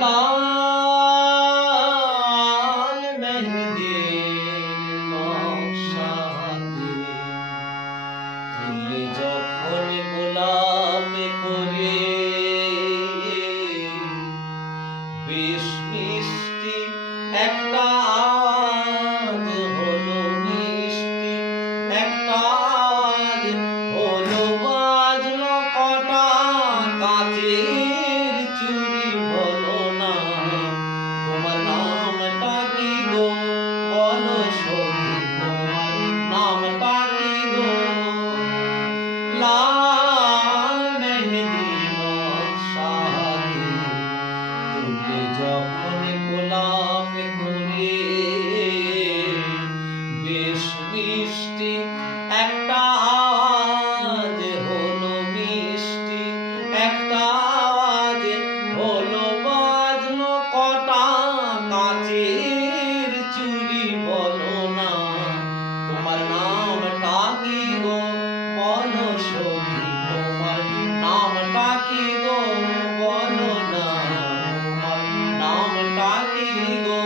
লাল মেহেদির নকশাতে তুলে যখন গোলাপ করে বেশ মিষ্টি একটা আওয়াজ হলো, মিষ্টি একটা আওয়াজ হলো, বাজলো কটা কাচের চুড়ি। বলো না তোমার নামটা কি গো, বলো সখী তোমার নামটা কি গো। লাল মেহেদির নকশাতে তুলে যখন গোলাপ করে বেশ মিষ্টি একটা আওয়াজ হলো, মিষ্টি একটা আওয়াজ হলো, বাজলো কটা কাচের চুড়ি। বলো না তোমার নামটা কি গো, বলো সখী তোমার নামটা কি গো, বলো না তোমার নামটা কি গো।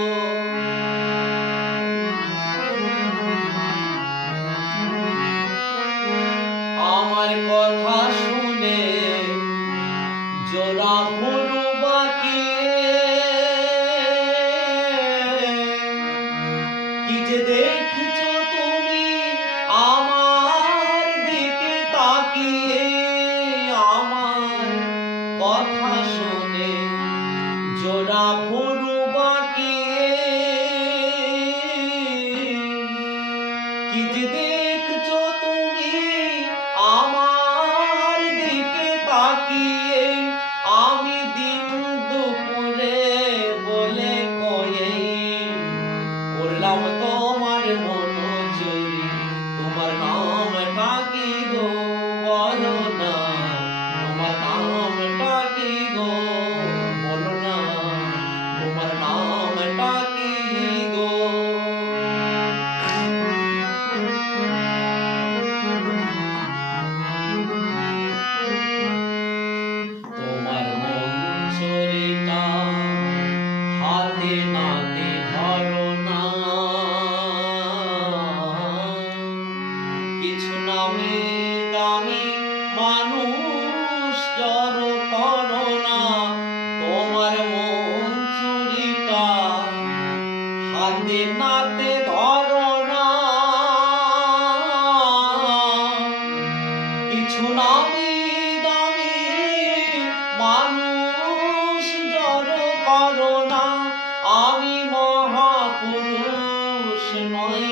আমার কথা শুনে জোড়া ভুরু বাঁকিয়ে কি যে দেখছো তুমি আমার দিকে তাকিয়ে। আমার কথা শুনে জোড়া ভুরু বাঁকিয়ে কি যে দেখছো তুমি আমার দিকে তাকিয়ে। আমি দিন দুপুরে বলে কয়ে করলাম তোমার মন চুরি। তোমার নামটা কি গো, বলো না তোমার নামটা কি গো, বলো না তোমার নামটা কি গো। তোমার মন চুরিটা হাতে নাতে ধরো না, কিছু নামে দামি মানুষ জড়ো করো না। তোমার মন চুরিটা হাতে নাতে ধরো না, কিছু নামে দামি মানুষ জড়ো করো না। আমি মহাপুরুষ নই